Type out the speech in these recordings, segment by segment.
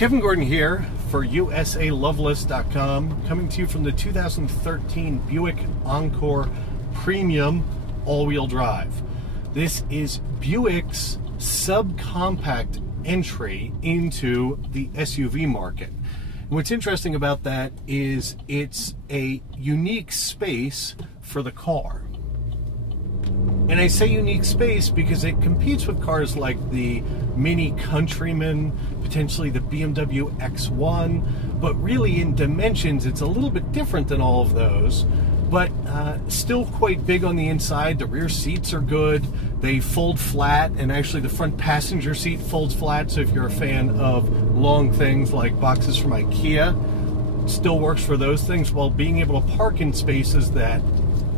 Kevin Gordon here for USALovelist.com, coming to you from the 2013 Buick Encore Premium all-wheel drive. This is Buick's subcompact entry into the SUV market. And what's interesting about that is it's a unique space for the car. And I say unique space because it competes with cars like the Mini Countryman, potentially the BMW X1, but really in dimensions it's a little bit different than all of those, but still quite big on the inside. The rear seats are good. They fold flat, and actually the front passenger seat folds flat, so if you're a fan of long things like boxes from IKEA, it still works for those things, while being able to park in spaces that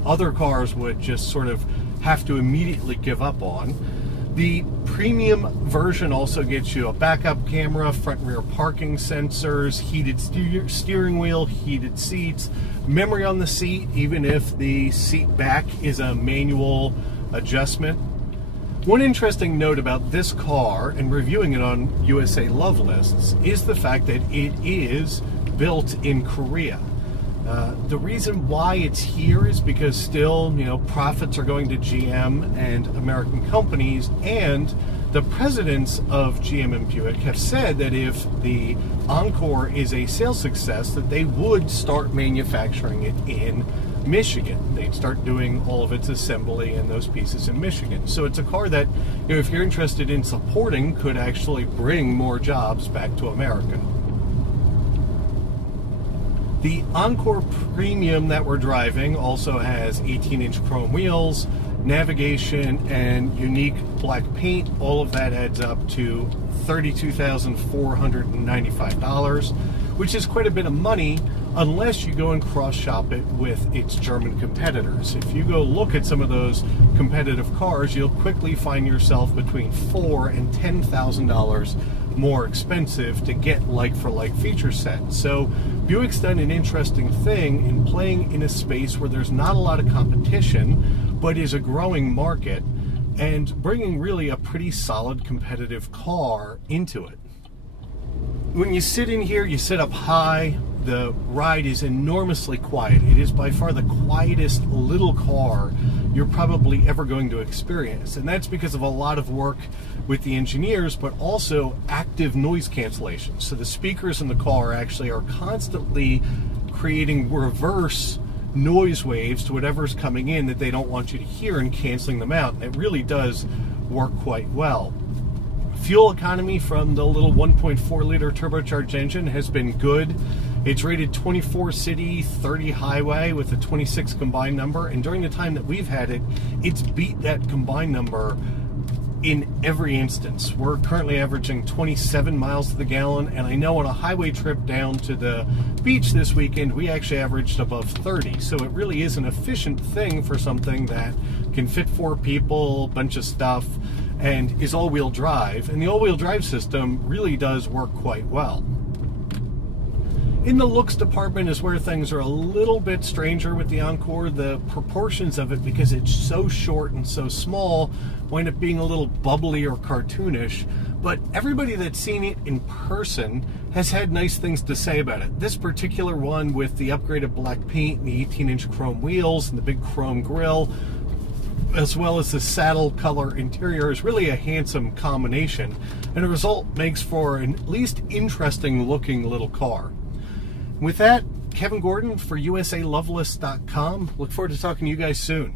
other cars would just sort of have to immediately give up on. The premium version also gets you a backup camera, front and rear parking sensors, heated steering wheel, heated seats, memory on the seat, even if the seat back is a manual adjustment. One interesting note about this car, and reviewing it on USA Love Lists, is the fact that it is built in Korea. The reason why it's here is because still, profits are going to GM and American companies, and the presidents of GM and Buick have said that if the Encore is a sales success, that they would start manufacturing it in Michigan. They'd start doing all of its assembly and those pieces in Michigan. So it's a car that, if you're interested in supporting, could actually bring more jobs back to America. The Encore Premium that we're driving also has 18-inch chrome wheels, navigation, and unique black paint. All of that adds up to $32,495, which is quite a bit of money unless you go and cross-shop it with its German competitors. If you go look at some of those competitive cars, you'll quickly find yourself between $4,000 and $10,000 more expensive to get like-for-like feature set. So Buick's done an interesting thing in playing in a space where there's not a lot of competition, but is a growing market, and bringing really a pretty solid competitive car into it. When you sit in here, you sit up high. The ride is enormously quiet. It is by far the quietest little car you're probably ever going to experience, and that's because of a lot of work with the engineers, but also active noise cancellation. So the speakers in the car actually are constantly creating reverse noise waves to whatever's coming in that they don't want you to hear, and canceling them out. And it really does work quite well. Fuel economy from the little 1.4 liter turbocharged engine has been good. It's rated 24 city, 30 highway with a 26 combined number, and during the time that we've had it, it's beat that combined number in every instance. We're currently averaging 27 miles to the gallon, and I know on a highway trip down to the beach this weekend, we actually averaged above 30. So it really is an efficient thing for something that can fit 4 people, a bunch of stuff, and is all-wheel drive. And the all-wheel drive system really does work quite well. In the looks department is where things are a little bit stranger with the Encore. The proportions of it, because it's so short and so small, wind up being a little bubbly or cartoonish, but everybody that's seen it in person has had nice things to say about it. This particular one, with the upgraded black paint and the 18-inch chrome wheels and the big chrome grille, as well as the saddle color interior, is really a handsome combination, and the result makes for an at least interesting looking little car. With that, Kevin Gordon for USALovelist.com. Look forward to talking to you guys soon.